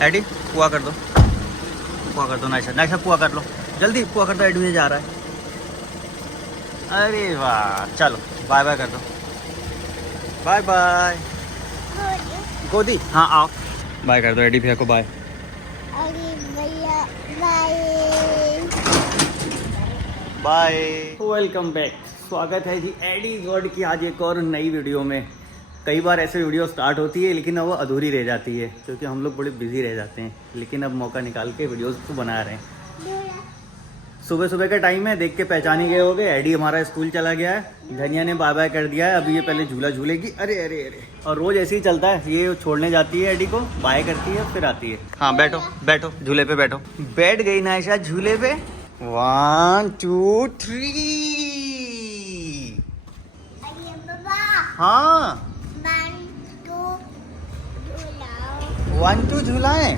AD पुआ कर दो, पुआ कर दो। नाइशा, नाइशा पुआ कर लो जल्दी, पुआ कर दो। एडी मुझे जा रहा है। अरे वाह, चलो बाय बाय कर दो। बाय बाय गोदी। हाँ आओ, बाय कर दो एडी भैया को। बाय। बाय। वेलकम बैक, स्वागत है जी एडी गॉड की आज एक और नई वीडियो में। कई बार ऐसे वीडियो स्टार्ट होती है लेकिन अब वो अधूरी रह जाती है क्योंकि हम लोग बड़े बिजी रह जाते हैं, लेकिन अब मौका निकाल के वीडियोस को बना रहे हैं। सुबह सुबह का टाइम है, देख के पहचान ही गए होगे। एडी हमारा स्कूल चला गया है, धनिया ने बाय बाय कर दिया है। अभी ये पहले झूला झूलेगी। अरे अरे अरे, और रोज ऐसे ही चलता है, ये छोड़ने जाती है एडी को, बाय करती है फिर आती है। हाँ बैठो बैठो, झूले पे बैठो। बैठ गई ना आयशा झूले पे। 1 2 3। हाँ 1 2 झूलाएं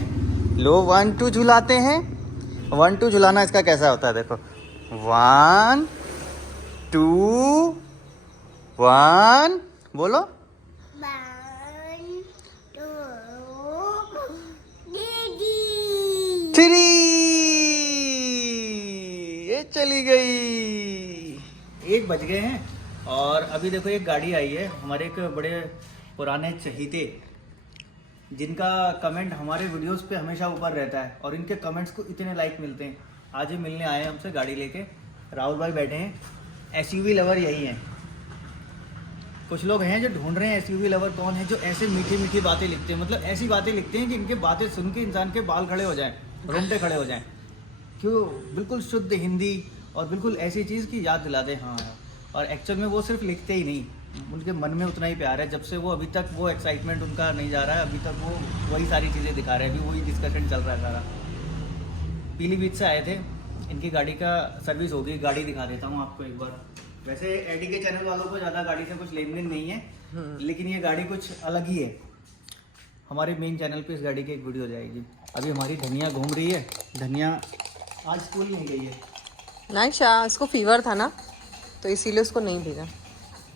लो। 1 2 झूलाते हैं। 1 2 झुलाना इसका कैसा होता है देखो। 1 2 1 बोलो। 3। ये चली गई। 1 बज गए हैं और अभी देखो एक गाड़ी आई है। हमारे एक बड़े पुराने चहीते जिनका कमेंट हमारे वीडियोस पे हमेशा ऊपर रहता है और इनके कमेंट्स को इतने लाइक मिलते हैं। आज ही मिलने आए हैं हमसे गाड़ी लेके। राहुल भाई बैठे हैं, एसयूवी लवर यही हैं। कुछ लोग हैं जो ढूंढ रहे हैं एसयूवी लवर कौन है जो ऐसे मीठी मीठी बातें लिखते हैं, मतलब ऐसी बातें लिखते हैं कि इनके बातें सुन के इंसान के बाल खड़े हो जाएं, रोंगटे खड़े हो जाएं। क्यों, बिल्कुल शुद्ध हिंदी और बिल्कुल ऐसी चीज़ की याद दिला दे। हाँ, और एक्चुअल में वो सिर्फ लिखते ही नहीं, उनके मन में उतना ही प्यार है। जब से वो अभी तक वो एक्साइटमेंट उनका नहीं जा रहा है, अभी तक वो वही सारी चीज़ें दिखा रहे हैं। अभी वही डिस्कशन चल रहा है सारा। पीलीभीत से आए थे, इनकी गाड़ी का सर्विस होगी, गाड़ी दिखा देता हूँ आपको एक बार। वैसे एडी के चैनल वालों को ज़्यादा गाड़ी से कुछ लेन देन नहीं है, लेकिन ये गाड़ी कुछ अलग ही है। हमारे मेन चैनल पे इस गाड़ी की एक वीडियो जाएगी। अभी हमारी धनिया घूम रही है। धनिया आज स्कूल नहीं गई है। नाइशा, इसको फीवर था ना तो इसीलिए उसको नहीं भेजा।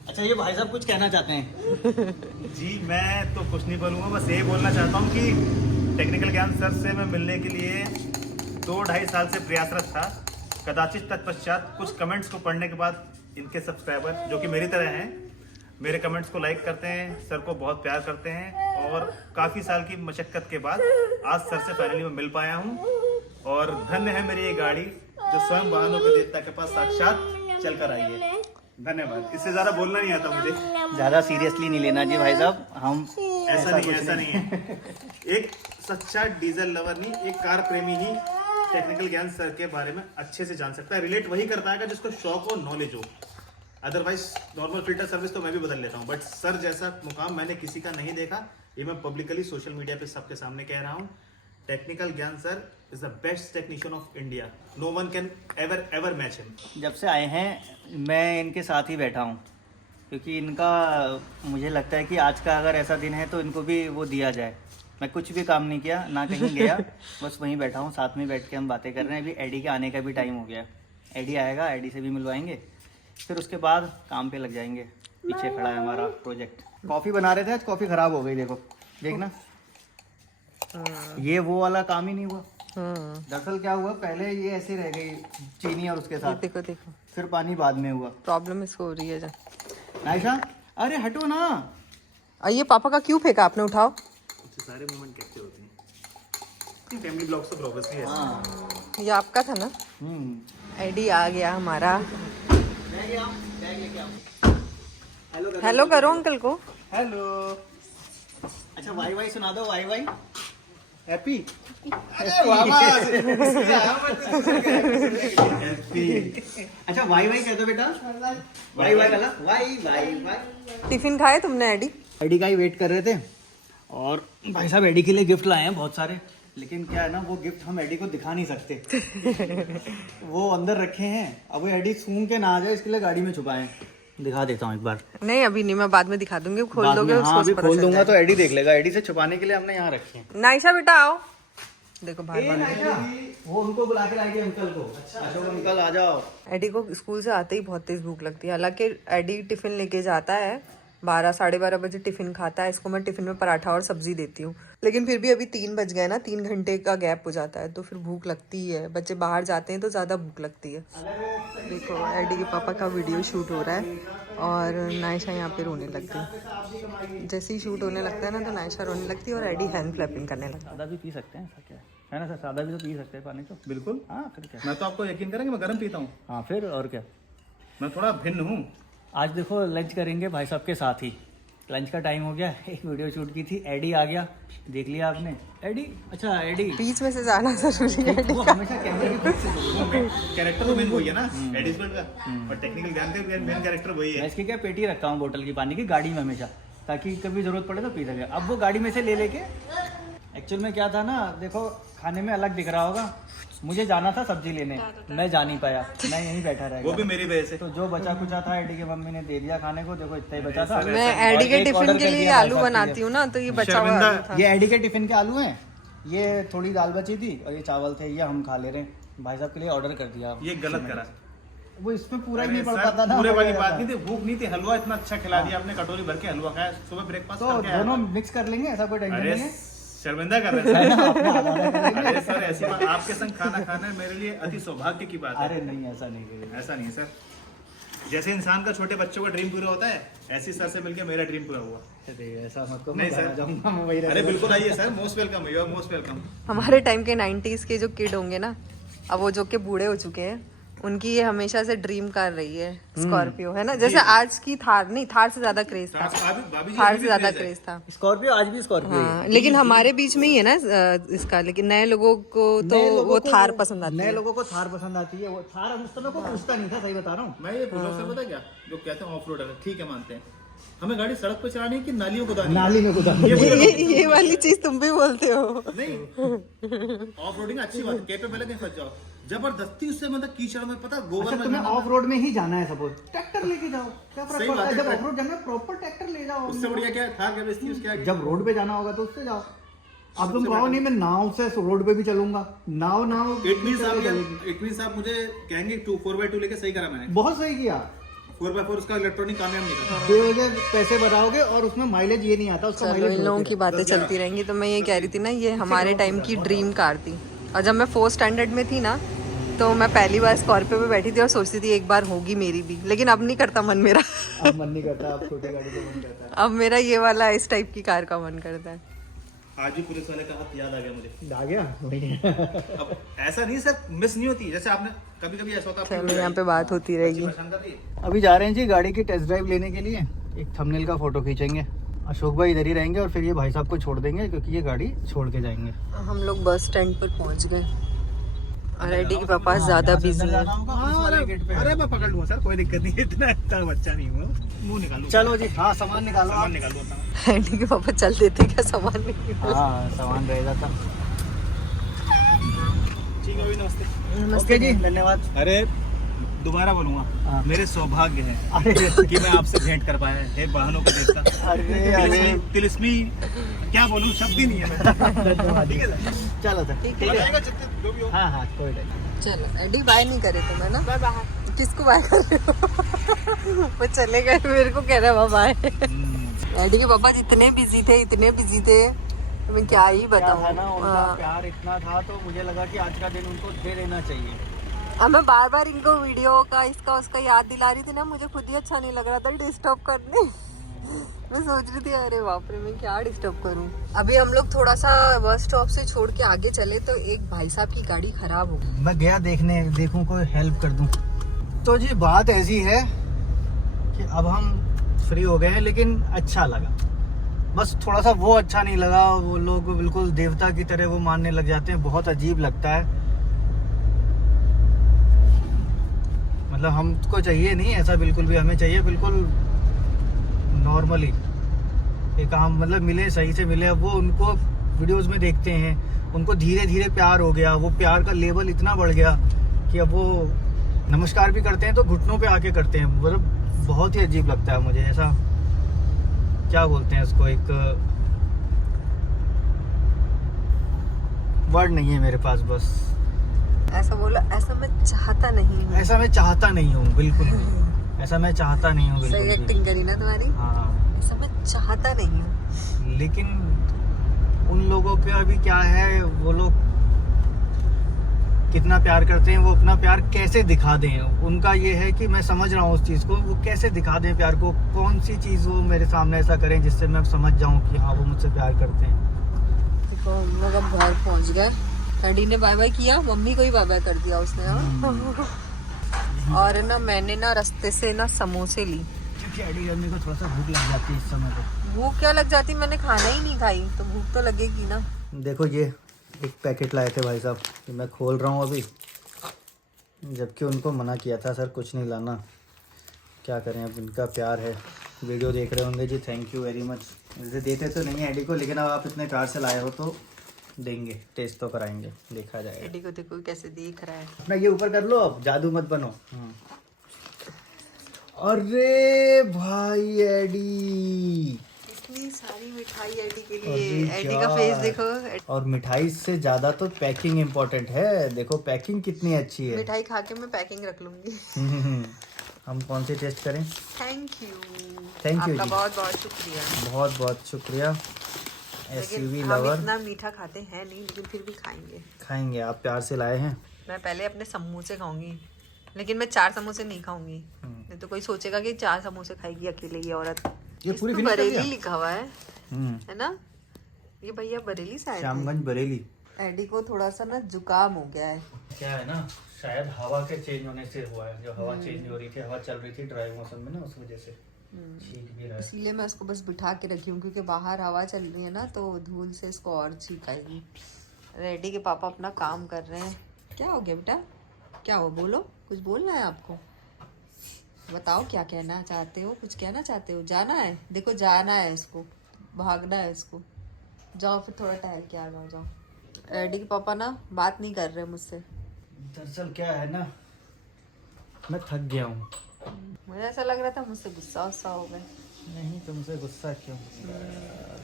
अच्छा, ये भाई साहब कुछ कहना चाहते हैं। जी मैं तो कुछ नहीं बोलूँगा, बस ये बोलना चाहता हूँ कि टेक्निकल ज्ञान सर से मैं मिलने के लिए 2-2.5 साल से प्रयासरत था। कदाचित तत्पश्चात कुछ कमेंट्स को पढ़ने के बाद इनके सब्सक्राइबर जो कि मेरी तरह हैं, मेरे कमेंट्स को लाइक करते हैं, सर को बहुत प्यार करते हैं और काफ़ी साल की मशक्क़त के बाद आज सर से फाइनली मैं मिल पाया हूँ। और धन्य है मेरी ये गाड़ी जो स्वयं वाहनों के देवता के पास साक्षात चल कर आई है। धन्यवाद। इससे ज़्यादा बोलना नहीं आता मुझे। ज़्यादा सीरियसली नहीं लेना जी भाई साहब, हम ऐसा नहीं है। एक सच्चा डीजल लवर नहीं, एक कार प्रेमी ही टेक्निकल ज्ञान सर के बारे में अच्छे से जान सकता है। रिलेट वही करता है जिसको शौक हो, नॉलेज हो। अदरवाइज नॉर्मल फिल्टर सर्विस तो मैं भी बदल लेता हूँ, बट सर जैसा मुकाम मैंने किसी का नहीं देखा। ये मैं पब्लिकली सोशल मीडिया पे सबके सामने कह रहा हूँ। Technical Gyan sir is the best technician of India. No one can ever match him. जब से आए हैं मैं इनके साथ ही बैठा हूँ क्योंकि इनका मुझे लगता है कि आज का अगर ऐसा दिन है तो इनको भी वो दिया जाए। मैं कुछ भी काम नहीं किया, ना कहीं गया, बस वहीं बैठा हूँ, साथ में बैठ के हम बातें कर रहे हैं। अभी एडी के आने का भी टाइम हो गया। एडी आएगा, एडी से भी मिलवाएंगे, फिर उसके बाद काम पे लग जाएंगे। पीछे खड़ा है हमारा प्रोजेक्ट। कॉफ़ी बना रहे थे, आज कॉफ़ी ख़राब हो गई। देखो देखना, ये वो वाला काम ही नहीं हुआ। दरअसल क्या हुआ, पहले ये ऐसे रह गई चीनी और उसके साथ, देखो देखो, फिर पानी बाद में हुआ। प्रॉब्लम इसको हो रही है। नाइशा अरे हटो ना। और ये पापा का क्यों फेंका आपने? उठाओ। सारे मोमेंट कैसे होते हैं फैमिली ब्लॉग्स तो ऑब्वियसली है। हाँ ये आपका था ना? एडी आ गया हमारा। हेलो करो अंकल को। हेलो। अच्छा वाई वाई सुना दो, वाई वाई हैप्पी। अच्छा वाई वाई कह दो बेटा। वाई वाई वाला वाई वाई वाई। टिफिन खाए तुमने एडी? एडी का ही वेट कर रहे थे और भाई साहब एडी के लिए गिफ्ट लाए हैं बहुत सारे, लेकिन क्या है ना, वो गिफ्ट हम एडी को दिखा नहीं सकते। वो अंदर रखे हैं। अब वो एडी सूंघ के ना आ जाए इसके लिए गाड़ी में छुपाए। दिखा देता हूँ एक बार। नहीं अभी नहीं, मैं बाद में दिखा दूंगी। खोल बाद दोगे में, उसको हाँ अभी पता खोल चल दूंगा जाएगा। तो एडी देख लेगा। एडी से छुपाने के लिए हमने यहाँ रखे हैं। नाइशा बेटा आओ, देखो बाहर। वो उनको बुला के लाएगी अंकल को। अच्छा अंकल आ जाओ। एडी को स्कूल से आते ही बहुत तेज भूख लगती है। हालांकि एडी टिफिन लेके जाता है, 12 साढ़े 12 बजे टिफिन खाता है। इसको मैं टिफिन में पराठा और सब्जी देती हूँ। लेकिन फिर भी अभी 3 बज गए ना, 3 घंटे का गैप हो जाता है तो फिर भूख लगती ही है। बच्चे बाहर जाते हैं तो ज़्यादा भूख लगती है। देखो एडी के पापा का वीडियो शूट हो रहा है और नायशा यहाँ पे रोने लग गई। जैसे ही शूट होने लगता है ना तो नायशा रोने लगती है और एडी हैंड क्लैपिंग करने लगता है। सादा भी पी सकते हैं, ऐसा क्या है ना सर, सादा भी तो पी सकते हैं पानी तो। बिल्कुल। हाँ फिर क्या। मैं तो आपको यकीन करेंगे, मैं गर्म पीता हूँ। हाँ फिर और क्या। मैं थोड़ा भिन्न हूँ। आज देखो लंच करेंगे भाई साहब के साथ ही। लंच का टाइम हो गया, एक वीडियो शूट की थी, एडी आ गया, देख लिया आपने एडी। अच्छा एडी बीच में से जाना जरूरी है। वो हमेशा कैमरे के पीछे वो कैरेक्टर तो मेन वही है ना, एडिसमेंट का, और टेक्निकल ज्ञान के मेन कैरेक्टर वही मैं है। इसकी क्या पेटी रखता हूँ बोतल की पानी की गाड़ी में हमेशा, ताकि कभी जरूरत पड़े तो पी सके। अब वो गाड़ी में से ले लेके, एक्चुअल में क्या था ना, देखो खाने में अलग दिख रहा होगा, मुझे जाना था सब्जी लेने, मैं जा नहीं पाया, मैं यहीं बैठा रह वो गया। भी मेरी वजह से। तो जो बचा कुचा था एडी की मम्मी ने दे दिया खाने को, देखो इतना ही बचा था। मैं एडी के टिफिन के लिए आलू बनाती हूँ ना, तो ये बचा हुआ आलू था। ये एडी के टिफिन के आलू हैं, ये थोड़ी दाल बची थी और ये चावल थे, ये हम खा ले रहे हैं। भाई साहब के लिए ऑर्डर कर दिया। ये गलत करा। वो इसमें पूरा ही अरे नहीं पड़ सर, पाता ना। पूरे वाली बात नहीं थी, भूख नहीं थी, हलवा इतना अच्छा खिला दिया आपने, कटोरी भर के हलवा खाया, सुबह ब्रेकफास्ट तो करके आया दोनों था। मिक्स कर लेंगे, ऐसा कोई टेंशन अरे नहीं है। शर्मिंदा कर रहे हैं अरे अरे सर, ऐसी बात, आपके संग खाना खाना मेरे लिए अति सौभाग्य की बात है। नहीं ऐसा नहीं करेंगे। ऐसा नहीं है सर, जैसे इंसान का छोटे बच्चों का ड्रीम पूरा होता है, ऐसे सर से मिलके मेरा ड्रीम पूरा हुआ। अरे ऐसा मत करो, नहीं मैं सर। बाहर जाऊंगा, मैं वही रह अरे जाऊंगा। बिल्कुल आइए sir, most welcome, you are most welcome. हमारे टाइम के 90s के जो किड होंगे ना, अब वो जो के बूढ़े हो चुके हैं, उनकी ये हमेशा से ड्रीम कार रही है स्कॉर्पियो, है ना। जैसे आज की थार नहीं, थार से ज्यादा क्रेज था, थार से ज्यादा क्रेज था। स्कॉर्पियो आज भी स्कॉर्पियो ही है। हाँ, लेकिन हमारे बीच में ही है ना इसका, लेकिन नए लोगों को तो नए लोगों वो को थार पसंद आती नए है। लोगों को थार पसंद आती है। वो थार हम उस समय को पूछता नहीं था, सही बता रहा हूँ। मैं ये पूछा सर, पता क्या, जो कहते हैं ऑफ रोडर, ठीक है मानते हैं, हमें गाड़ी सड़क पे चलानी है कि नालियों को दानी? नाली में कुदानी है। ये वाली चीज तुम भी बोलते हो। नहीं, ऑफ रोडिंग अच्छी बात है, पे पहले कहीं फंस जाओ, जबरदस्ती उससे मतलब कीचड़ में, पता गोबर अच्छा में तुम्हें जाना- ऑफ रोड में ही जाना है, सपोज ट्रैक्टर लेके जाओ, क्या फर्क सही पड़ता बात है। है, जब ऑफ रोड जाना है प्रॉपर ट्रैक्टर ले जाओ। उससे बढ़िया क्या है, थार क्या बेचती है उसके आगे। जब रोड पे जाना होगा तो उससे जाओ। अब तुम कहो नहीं मैं नाव से रोड पे भी चलूंगा, नाव इट मींस आप मुझे कहेंगे 4x2 लेके सही करा मैंने। बहुत सही किया। 4x4 उसका इलेक्ट्रॉनिक कामयाब नहीं था। बेवजह पैसे बढ़ाओगे और उसमें माइलेज ये नहीं आता, उसका चलो माइलेज इन लोगों की बातें चलती रहेंगी। तो मैं ये कह रही थी ना, ये हमारे टाइम की ड्रीम कार थी। और जब मैं 4th स्टैंडर्ड में थी ना, तो मैं पहली बार स्कॉर्पियो पे बैठी थी और सोचती थी एक बार होगी मेरी भी, लेकिन अब नहीं करता मन मेरा। अब मन नहीं करता, अब छोटी गाड़ी का मन करता है। अब मेरा ये वाला इस टाइप की कार का मन करता है। आज भी पुलिस वाले का हाथ याद आ गया मुझे। आ गया वही। अब ऐसा नहीं सर, मिस नहीं होती, जैसे आपने कभी ऐसा होता है, चलो यहाँ पे बात होती रहेगी। पसंद करती है। अभी जा रहे हैं जी गाड़ी की टेस्ट ड्राइव लेने के लिए, एक थंबनेल का फोटो खींचेंगे। अशोक भाई इधर ही रहेंगे और फिर ये भाई साहब को छोड़ देंगे, क्योंकि ये गाड़ी छोड़ के जाएंगे। हम लोग बस स्टैंड पर पहुंच गए और एडी के पापा ज्यादा बिजी है। अरे मैं पकड़ लूंगा सर, कोई दिक्कत नहीं, इतना अच्छा बच्चा नहीं हूँ। मुंह निकालू, चलो जी, हाँ सामान निकालो। सामान निकाल दो अपना। एडी के पापा चल देते क्या सामान नहीं। हाँ सामान रह जाता। ठीक है, नमस्ते। ओके जी, धन्यवाद। अरे दोबारा बोलूंगा, हाँ। मेरे सौभाग्य है अरे कि मैं आपसे भेंट कर पाया है वाहनों को देखकर। अरे तिलिस्मी क्या बोलूं, शब्द ही नहीं है मेरे। ठीक है सर, चलो सर, ठीक ठीक है। बताएगा जितने जो भी हो। हाँ हाँ कोई नहीं। चलो एडी बाय नहीं करे तुम्हें ना, किसको बाय कर रहे हो? वो चले गए, मेरे को कह रहा है बाय। एडी के पापा जितने बिजी थे, इतने बिजी थे, मैं क्या ही क्या था ना, बताऊं। उनका हाँ। प्यार इतना था तो मुझे लगा कि आज का दिन उनको दे देना चाहिए। अब मैं बार बार इनको वीडियो का इसका उसका याद दिला रही थी ना, मुझे खुद ही अच्छा नहीं लग रहा था डिस्टर्ब करने। मैं सोच रही थी अरे बाप रे, मैं क्या डिस्टर्ब करूं। अभी हम लोग थोड़ा सा बस स्टॉप से छोड़ के आगे चले तो एक भाई साहब की गाड़ी खराब हो गई। मैं गया देखूं कोई हेल्प कर दूं। तो जी बात ऐसी है कि अब हम फ्री हो गए हैं, लेकिन अच्छा लगा। बस थोड़ा सा वो अच्छा नहीं लगा, वो लोग बिल्कुल देवता की तरह वो मानने लग जाते हैं, बहुत अजीब लगता है। मतलब हमको चाहिए नहीं ऐसा बिल्कुल भी, हमें चाहिए बिल्कुल नॉर्मली एक हम मतलब मिले, सही से मिले। अब वो उनको वीडियोस में देखते हैं, उनको धीरे धीरे प्यार हो गया, वो प्यार का लेवल इतना बढ़ गया कि अब वो नमस्कार भी करते हैं तो घुटनों पे आके करते हैं। मतलब बहुत ही अजीब लगता है मुझे, ऐसा क्या बोलते हैं इसको, एक वर्ड नहीं है मेरे पास। बस ऐसा बोला, ऐसा मैं चाहता नहीं हूँ। ऐसा मैं चाहता नहीं हूँ बिल्कुल भी, ऐसा मैं चाहता नहीं हूँ सही बिल्कुल भी। एक्टिंग करी ना तुम्हारी। हाँ ऐसा मैं चाहता नहीं हूँ। लेकिन उन लोगों का भी क्या है, वो लोग कितना प्यार करते हैं, वो अपना प्यार कैसे दिखा दें, उनका ये है कि मैं समझ रहा हूँ उस चीज़ को, वो कैसे दिखा दें प्यार को, कौन सी चीज़ वो मेरे सामने ऐसा करें जिससे मैं समझ जाऊँ कि हाँ वो मुझसे प्यार करते हैं। देखो हम लोग अब घर पहुंच गए। एडी ने बाय बाय किया, मम्मी को ही बाय बाय कर दिया उसने। हाँ। और ना मैंने ना रास्ते से ना समोसे ली, क्योंकि एडी गर्मी को थोड़ा सा भूख लग जाती है इस समय पे। भूख क्या लग जाती, मैंने खाना ही नहीं खाई तो भूख तो लगेगी ना। देखो ये एक पैकेट लाए थे भाई साहब, ये मैं खोल रहा हूँ अभी, जबकि उनको मना किया था सर कुछ नहीं लाना। क्या करें, अब इनका प्यार है। वीडियो देख रहे होंगे जी, थैंक यू वेरी मच। वैसे देते तो नहीं है एडी को, लेकिन अब आप इतने प्यार से लाए हो तो देंगे, टेस्ट तो कराएंगे, देखा जाएगा। एडी को देखो कैसे देख रहा है। अपना ये ऊपर कर लो, अब जादू मत बनो। अरे भाई एडी, इतनी सारी मिठाई एडी के लिए। अरे एडी का यार। फेस देखो। और मिठाई से ज्यादा तो पैकिंग इम्पोर्टेंट है। देखो पैकिंग कितनी अच्छी है। मिठाई खा के मैं पैकिंग रख लूंगी। हम कौन से टेस्ट करें? थैंक यू जी। आपका बहुत बहुत शुक्रिया। बहुत बहुत शुक्रिया। लेकिन SUV हम लवर। इतना मीठा खाते हैं नहीं, लेकिन फिर भी खाएंगे। खाएंगे, आप प्यार से लाए हैं। मैं पहले अपने समोसे खाऊंगी, लेकिन मैं 4 समोसे नहीं खाऊंगी। नहीं तो कोई सोचेगा कि 4 समोसे खाएगी अकेले ये औरत। ये इस पूरी पे finish कर बरेली दिया? लिखा हुआ है हम्म, ना? ये भैया बरेली से आए थे। श्यामगंज बरेली। एडी को थोड़ा सा ना जुकाम हो गया है। क्या है ना, शायद हवा के चेंज होने से हुआ है। जो हवा चेंज हो रही थी, हवा चल रही थी ड्राई मौसम में ना, उस वजह से छींक भी रहा है। इसलिए मैं उसको बस बिठा के रखी हूँ, क्योंकि बाहर हवा चल रही है ना, तो धूल से इसको और छींक आएगी। एडी के पापा अपना काम कर रहे हैं। क्या हो गया बेटा, क्या हो, बोलो, कुछ बोलना है आपको, बताओ क्या कहना चाहते हो, कुछ कहना चाहते हो? जाना है, देखो जाना है इसको, भागना है इसको। जाओ फिर थोड़ा टहल के आ जाओ, जाओ। एडी के पापा ना बात नहीं कर रहे मुझसे। दरअसल क्या है ना, मैं थक गया हूँ। मुझे ऐसा लग रहा था मुझसे गुस्सा हो गए। नहीं, तुमसे गुस्सा क्यों?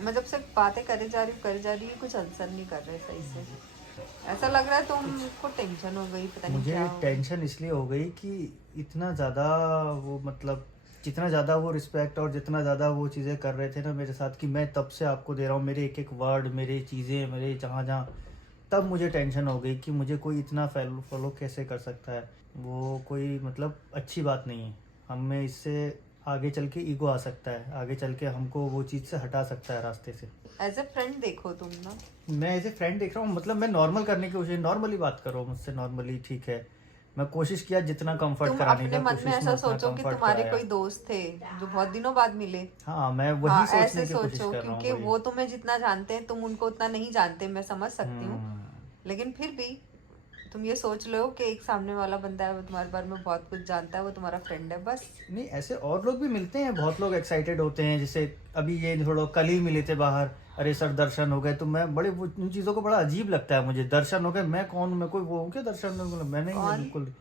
मैं जब से बातें करे जा रही हूँ कुछ आंसर नहीं कर रहे सही से। ऐसा लग रहा है तुमको टेंशन हो गई, पता नहीं मुझे क्या हो। टेंशन इसलिए हो गई कि इतना ज़्यादा वो, मतलब जितना ज़्यादा वो रिस्पेक्ट और जितना ज़्यादा वो चीज़ें कर रहे थे ना मेरे साथ, कि मैं तब से आपको दे रहा हूँ मेरे एक एक वर्ड, मेरे चीज़ें, मेरे जहाँ जहाँ, तब मुझे टेंशन हो गई कि मुझे कोई इतना फॉलो कैसे कर सकता है। वो कोई मतलब अच्छी बात नहीं है। हमें इससे आगे चल के ईगो आ सकता है, आगे चल के हमको वो चीज़ से हटा सकता है रास्ते से। एज ए फ्रेंड देखो तुम ना। मैं एज ए फ्रेंड देख रहा हूँ, मतलब मैं नॉर्मल करने की कोशिश, नॉर्मली बात करो मुझसे, नॉर्मली ठीक है। मैं कोशिश किया जितना कंफर्ट तुम कराने अपने का, मन कोशिश में ऐसा उतना सोचो कि comfort तुम्हारे कराया। कोई दोस्त थे जो बहुत दिनों बाद मिले। हाँ, मैं वही हाँ, सोचने ऐसे की कोशिश सोचो, कर रहा हूँ। क्योंकि वो तुम्हें जितना जानते हैं तुम उनको उतना नहीं जानते, मैं समझ सकती हूँ। लेकिन फिर भी तुम ये सोच लो कि एक सामने वाला बंदा है, वो तुम्हारे बारे में बहुत कुछ जानता है, वो तुम्हारा फ्रेंड है, बस। नहीं, ऐसे और लोग भी मिलते हैं, बहुत लोग एक्साइटेड होते हैं। जैसे अभी ये थोड़ा कल ही मिले थे बाहर, अरे सर दर्शन हो गए, तो मैं बड़े उन चीज़ों को बड़ा अजीब लगता है मुझे। दर्शन हो गए, मैं कौन, मैं कोई वो हूँ क्या दर्शन में? मैं नहीं हूँ बिल्कुल।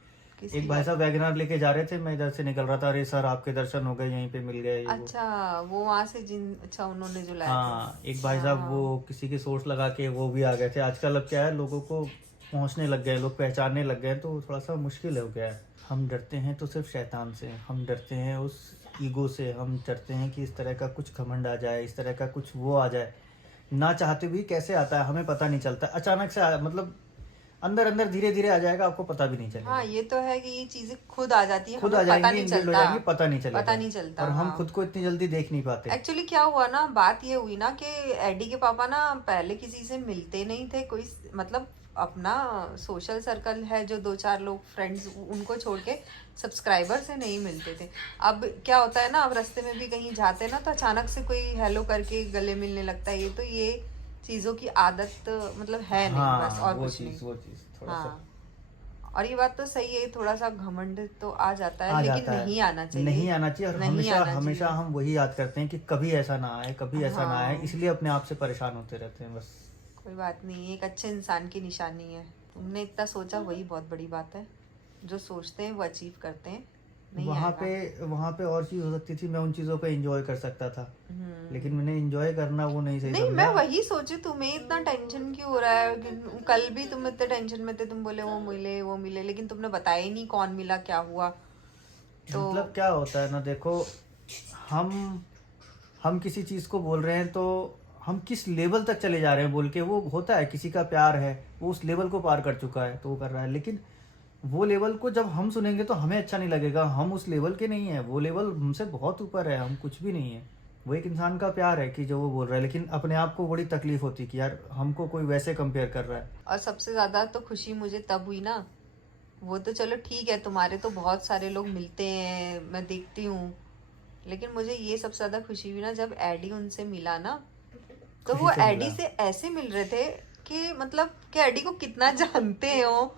एक भाई साहब वैगनार लेके जा रहे थे, मैं इधर से निकल रहा था, अरे सर आपके दर्शन हो गए, यहीं पे मिल गए। अच्छा, वो वहाँ से अच्छा उन्होंने जो लाया हाँ, एक भाई साहब वो किसी की सोर्स लगा के वो भी आ गए थे। आजकल अब क्या है, लोगों को पहुंचने लग गए, लोग पहचानने लग गए, तो थोड़ा सा मुश्किल हो गया है। हम डरते हैं तो सिर्फ शैतान से, हम डरते हैं उस ईगो से, हम डरते हैं कि इस तरह का कुछ घमंड आ जाए, इस तरह का कुछ वो आ जाए। ना चाहते भी कैसे आता है हमें पता नहीं चलता, अचानक से मतलब अंदर अंदर धीरे धीरे आ जाएगा, आपको पता भी नहीं चलेगा। हाँ, ये तो है कि ये चीजें खुद आ जाती है, खुद हमें आ पता जाएंगी, नहीं इंबिल्ड हो चलता, जाएंगी, पता नहीं चलेगा, पता नहीं चलता। और हम हाँ। खुद को इतनी जल्दी देख नहीं पाते। एक्चुअली क्या हुआ ना, बात ये हुई ना कि एडी के पापा ना पहले किसी से मिलते नहीं थे, कोई मतलब अपना सोशल सर्कल है जो 2-4 लोग फ्रेंड्स, उनको छोड़ के सब्सक्राइबर से नहीं मिलते थे। अब क्या होता है ना, अब रास्ते में भी कहीं जाते हैं ना, तो अचानक से कोई हेलो करके गले मिलने लगता है। ये चीजों की आदत मतलब है नहीं। हाँ, बस और वो कुछ चीज नहीं। वो चीज थोड़ा सा हाँ, और ये बात तो सही है, थोड़ा सा घमंड तो आ जाता है, आ लेकिन जाता है। नहीं आना चाहिए, नहीं आना चाहिए। और नहीं हमेशा आना हमेशा चाहिए। हम वही याद करते हैं कि कभी ऐसा ना आए, कभी ऐसा ना आए, हाँ। इसलिए अपने आप से परेशान होते रहते हैं बस। कोई बात नहीं, एक अच्छे इंसान की निशानी है। तुमने इतना सोचा वही बहुत बड़ी बात है। जो सोचते हैं वो अचीव करते हैं। नहीं वहाँ पे और चीज हो सकती थी, मैं उन चीजों को एंजॉय कर सकता था, लेकिन मैंने एंजॉय करना वो नहीं सही नहीं, समझा। मैं वही सोची तुम्हें इतना टेंशन क्यों हो रहा है। कल भी तुम इतने टेंशन में थे, तुम बोले वो मिले, लेकिन तुमने बताया ही नहीं कौन मिला, क्या हुआ। तो मतलब क्या होता है ना, देखो हम किसी चीज को बोल रहे हैं तो हम किस लेवल तक चले जा रहे हैं बोल के। वो होता है किसी का प्यार है, वो उस लेवल को पार कर चुका है तो वो कर रहा है, लेकिन वो लेवल को जब हम सुनेंगे तो हमें अच्छा नहीं लगेगा। हम उस लेवल के नहीं है, वो लेवल हमसे बहुत ऊपर है, हम कुछ भी नहीं है। वो एक इंसान का प्यार है कि जो वो बोल रहा है, लेकिन अपने आप को बड़ी तकलीफ होती है कि यार हमको कोई वैसे कंपेयर कर रहा है। और सबसे ज्यादा तो खुशी मुझे तब हुई ना, वो तो चलो ठीक है, तुम्हारे तो बहुत सारे लोग मिलते हैं, मैं देखती हूँ, लेकिन मुझे ये सबसे ज्यादा खुशी हुई ना जब एडी उनसे मिला ना, तो वो खुशी से एडी मिला। से ऐसे मिल रहे थे कि मतलब कि एडी को कितना जानते हो।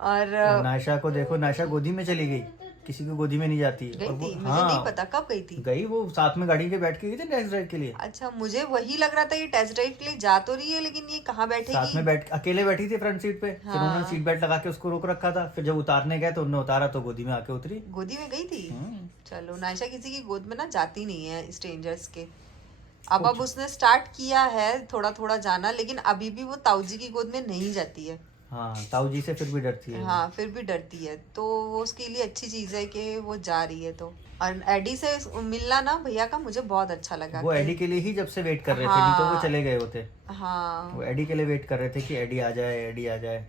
और नायशा को देखो, नायशा गोदी में चली गई, किसी की गोदी में नहीं जाती। गई और वो थी, मुझे नहीं पता कब गई थी। गई, वो साथ में गाड़ी के बैठ के गई थी टेस्ट ड्राइव के लिए। अच्छा, मुझे वही लग रहा था ये टेस्ट ड्राइव के लिए जा तो रही है, लेकिन ये कहाँ साथ बैठेगी। में बैठ अकेले बैठी थी फ्रंट सीट पे, फिर उन्होंने सीट बेल्ट लगा के उसको रोक रखा था। फिर जब उतारने गए तो उन्होंने उतारा तो गोदी में आके उतरी। गोदी में गई थी। चलो, नायशा किसी की गोद में ना जाती नहीं है स्ट्रेंजर्स के। अब उसने स्टार्ट किया है थोड़ा थोड़ा जाना, लेकिन अभी भी वो ताऊ जी की गोद में नहीं जाती है। हाँ, ताऊ जी से फिर भी डरती है। हाँ, फिर भी डरती है, तो वो उसके लिए अच्छी चीज है कि वो जा रही है। तो और एडी से मिलना ना भैया का मुझे बहुत अच्छा लगा। वो एडी के लिए ही जब से वेट कर रहे थे, नहीं तो वो चले गए होते। हाँ, वो एडी के लिए वेट कर रहे थे कि एडी आ जाए, एडी आ जाए।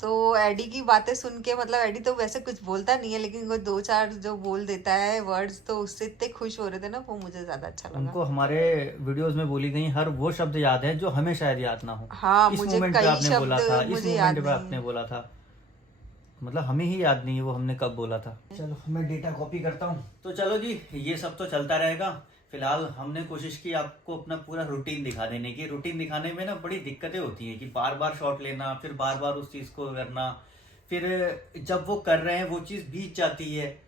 तो एडी की बातें सुन के, मतलब एडी तो वैसे कुछ बोलता नहीं है, लेकिन वो 2-4 जो बोल देता है वर्ड्स, तो उससे इतने खुश हो रहे थे ना, वो मुझे ज्यादा अच्छा लगा। उनको हमारे वीडियोस में बोली गई हर वो शब्द याद है जो हमें शायद याद ना हो। हाँ, इस मुझे मोमेंट पे कई आपने बोला शब्द था, इस मुझे याद मोमेंट पे नहीं आपने है। बोला था, मतलब हमें ही याद नहीं है वो हमने कब बोला था। चलो मैं डेटा कॉपी करता हूँ। तो चलो जी, ये सब तो चलता रहेगा। फिलहाल हमने कोशिश की आपको अपना पूरा रूटीन दिखा देने की। रूटीन दिखाने में ना बड़ी दिक्कतें होती हैं कि बार बार शॉट लेना, फिर बार बार उस चीज को करना, फिर जब वो कर रहे हैं वो चीज बीत जाती है,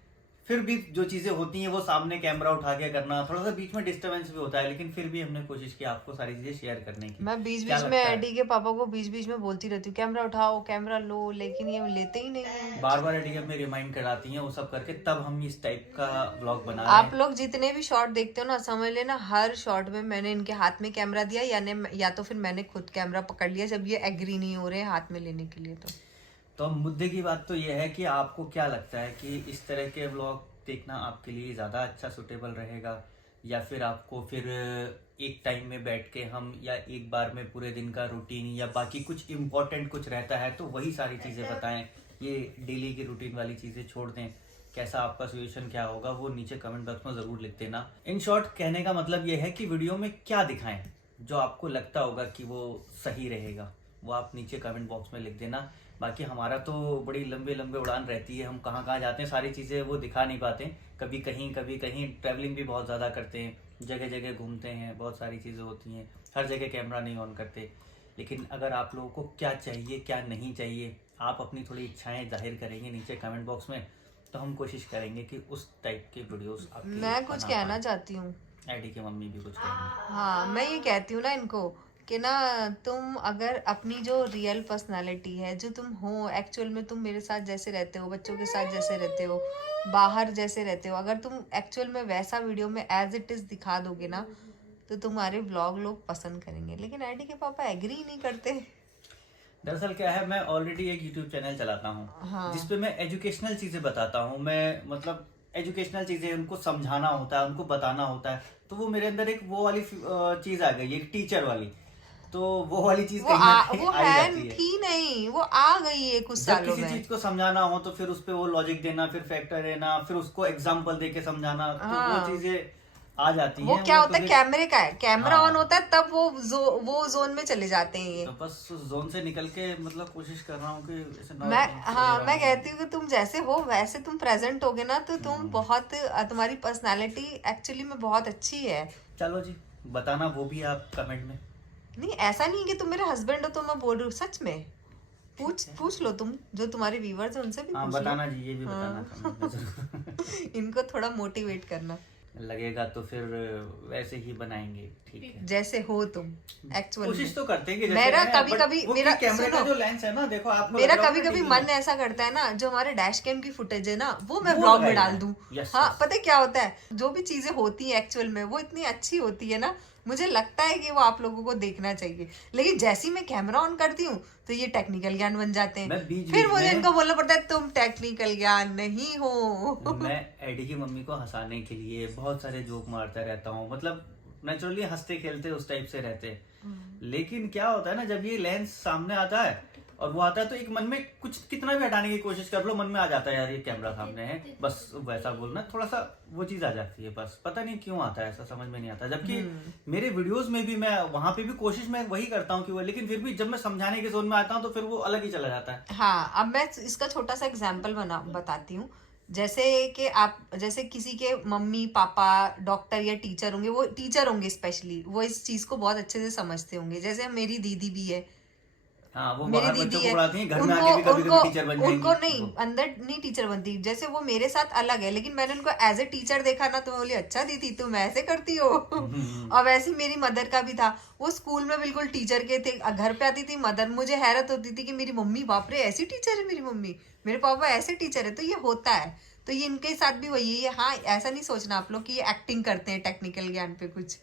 फिर भी जो चीजें होती हैं वो सामने कैमरा उठा के करना, थोड़ा सा बीच में डिस्टरबेंस भी होता है, लेकिन फिर भी हमने कोशिश की आपको सारी चीजें शेयर करने की। मैं बीच क्या बीच में लगता है? एडी के पापा को बीच बीच में बोलती रहती हूँ कैमरा उठाओ, कैमरा लो, लेकिन ये लेते ही नहीं है। बार बार एडी हमें रिमाइंड कराती हैं, वो सब करके तब हम इस टाइप का व्लॉग बना रहे हैं। आप लोग जितने भी शॉट देखते हो ना, समझ लेना हर शॉट में मैंने इनके हाथ में कैमरा दिया, या तो फिर मैंने खुद कैमरा पकड़ लिया जब ये एग्री नहीं हो रहे हैं हाथ में लेने के लिए। तो मुद्दे की बात तो ये है कि आपको क्या लगता है कि इस तरह के व्लॉग देखना आपके लिए ज़्यादा अच्छा सुटेबल रहेगा, या फिर आपको फिर एक टाइम में बैठ के हम, या एक बार में पूरे दिन का रूटीन, या बाकी कुछ इम्पोर्टेंट कुछ रहता है तो वही सारी चीज़ें बताएं, ये डेली की रूटीन वाली चीज़ें छोड़ दें। कैसा आपका सजेशन क्या होगा वो नीचे कमेंट बॉक्स में ज़रूर लिख देना। इन शॉर्ट कहने का मतलब ये है कि वीडियो में क्या दिखाएं, जो आपको लगता होगा कि वो सही रहेगा, वो आप नीचे कमेंट बॉक्स में लिख देना। बाकी हमारा तो बड़ी लंबे लंबे उड़ान रहती है, हम कहाँ कहाँ जाते हैं सारी चीज़ें वो दिखा नहीं पाते। कभी कहीं ट्रैवलिंग भी बहुत ज़्यादा करते हैं, जगह जगह घूमते हैं, बहुत सारी चीज़ें होती हैं, हर जगह कैमरा नहीं ऑन करते। लेकिन अगर आप लोगों को क्या चाहिए क्या नहीं चाहिए, आप अपनी थोड़ी इच्छाएं जाहिर करेंगे नीचे कमेंट बॉक्स में, तो हम कोशिश करेंगे कि उस टाइप के वीडियोस आपके लिए मैं कुछ बना कहना पाएं। चाहती हूँ। एडी की मम्मी भी कुछ कहेंगे। हाँ, मैं ये कहती हूँ ना इनको कि ना, तुम अगर अपनी जो रियल पर्सनालिटी है, जो तुम हो एक्चुअल में, तुम मेरे साथ जैसे रहते हो, बच्चों के साथ जैसे रहते हो, बाहर जैसे रहते हो, अगर तुम एक्चुअल में वैसा वीडियो में एज इट इज दिखा दोगे ना, तो तुम्हारे ब्लॉग लोग पसंद करेंगे। लेकिन एडी के पापा एग्री ही नहीं करते। दरअसल क्या है, मैं ऑलरेडी एक यूट्यूब चैनल चलाता हूँ, हाँ। जिसपे मैं एजुकेशनल चीजें बताता हूँ। मैं मतलब एजुकेशनल चीजें उनको समझाना होता है, उनको बताना होता है, तो वो मेरे अंदर एक वो वाली चीज आ गई, एक टीचर वाली। तो वो वाली चीज कहीं ना कहीं वो आ ही है जाती है। थी नहीं, वो आ गई है कुछ जब सालों किसी में। चीज को समझाना हो तो फिर उस पे वो लॉजिक देना, फिर फैक्टर देना, फिर उसको एग्जाम्पल दे के समझाना, तो वो चीजें आ जाती वो हैं। क्या होता है, कैमरे का है, कैमरा हाँ। ऑन होता है तब वो जोन में चले जाते हैं ये। तो बस उस जोन से निकल के मतलब कोशिश कर रहा हूँ कि ऐसे ना मैं कहती हूँ कि तुम जैसे हो वैसे तुम प्रेजेंट होगे ना, तो तुम बहुत, तुम्हारी पर्सनालिटी एक्चुअली में बहुत अच्छी है। चलो जी, बताना वो भी आप कमेंट में। नहीं, ऐसा नहीं है कि तुम मेरे हस्बैंड हो तो मैं बोल रही हूँ, सच में पूछ लो तुम, जो तुम्हारे व्यूवर्स हैं उनसे भी हाँ, पूछ लो। बताना जी, ये भी बताना comment में जरूर। इनको थोड़ा मोटिवेट करना, लगेगा तो फिर वैसे ही बनाएंगे, ठीक है। जैसे हो तुम एक्चुअल कोशिश तो करते हैं कि जैसे मेरा हैं, कभी but कभी वो मेरा कैमरे का सुनो, जो लेंस है ना, देखो आपको मेरा लग रहा कभी होगा कभी TV मन में। ऐसा करता है ना, जो हमारे डैश कैम की फुटेज है ना, वो मैं वो ब्लॉग में लगाएगा। डाल दूं। Yes, हाँ, yes. पता है क्या होता है, जो भी चीजें होती हैं एक्चुअल में वो इतनी अच्छी होती है ना, मुझे लगता है कि वो आप लोगों को देखना चाहिए। लेकिन जैसे ही मैं कैमरा ऑन करती हूँ तो ये टेक्निकल ज्ञान बन जाते हैं, फिर मुझे इनको बोलना पड़ता है तुम टेक्निकल ज्ञान नहीं हो। मैं एडी की मम्मी को हंसाने के लिए बहुत सारे जोक मारता रहता हूँ। मतलब नेचुरली हंसते खेलते उस टाइप से रहते। लेकिन क्या होता है ना, जब ये लेंस सामने आता है और वो आता है तो एक मन में कुछ कितना भी हटाने की कोशिश कर लो, मन में आ जाता है यार ये कैमरा सामने है, बस वैसा बोलना, थोड़ा सा वो चीज आ जाती है। बस पता नहीं क्यों आता है, ऐसा समझ में नहीं आता। जबकि मेरे वीडियोस में भी मैं वहां पे भी कोशिश मैं वही करता हूँ कि वो, लेकिन फिर भी जब मैं समझाने के जोन में आता हूँ तो फिर वो अलग ही चला जाता है। हाँ, अब मैं इसका छोटा सा एग्जाम्पल बताती हूँ। जैसे कि आप, जैसे किसी के मम्मी पापा डॉक्टर या टीचर होंगे, वो टीचर होंगे स्पेशली, वो इस चीज को बहुत अच्छे से समझते होंगे। जैसे मेरी दीदी भी है, हाँ, वो मेरी बाहर दीदी बच्चों को है, पढ़ाती हैं, घर में उनको आके भी कभी उनको कभी टीचर बन जाएंगी उनको नहीं, वो। अंदर नहीं टीचर बनती। जैसे वो मेरे साथ अलग है, लेकिन मैंने उनको एज ए टीचर देखा ना, तो मैं बोली अच्छा दीदी तुम ऐसे करती हो। और वैसे ही मेरी मदर का भी था, वो स्कूल में बिल्कुल टीचर के थे, घर पे आती थी मदर, मुझे हैरत होती थी कि मेरी मम्मी बाप रे ऐसी टीचर है, मेरी मम्मी मेरे पापा ऐसे टीचर है। तो ये होता है, तो ये इनके साथ भी वही है। हाँ, ऐसा नहीं सोचना आप लोग कि ये एक्टिंग करते हैं, टेक्निकल ज्ञान पे कुछ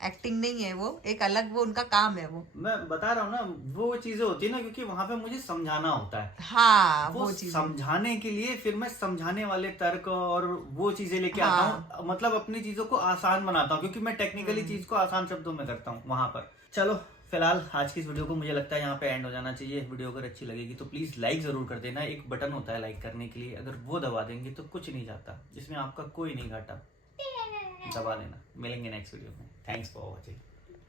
एक्टिंग नहीं है, वो एक अलग, वो उनका काम है। वो मैं बता रहा हूँ ना, वो चीजें होती है ना, क्योंकि वहां पे मुझे समझाना होता है। हाँ, वो चीज़ समझाने के लिए फिर मैं समझाने वाले तर्क और वो चीजें लेके हाँ। आता हूँ, मतलब अपनी चीजों को आसान बनाता हूँ, क्योंकि मैं टेक्निकली चीज को आसान शब्दों में करता हूँ वहां पर। चलो फिलहाल आज की इस वीडियो को मुझे लगता है यहाँ पे एंड हो जाना चाहिए। वीडियो अगर अच्छी लगेगी तो प्लीज लाइक जरूर कर देना। एक बटन होता है लाइक करने के लिए, अगर वो दबा देंगे तो कुछ नहीं जाता, जिसमें आपका कोई नहीं घाटा, दबा देना। मिलेंगे नेक्स्ट वीडियो में। Thanks for watching.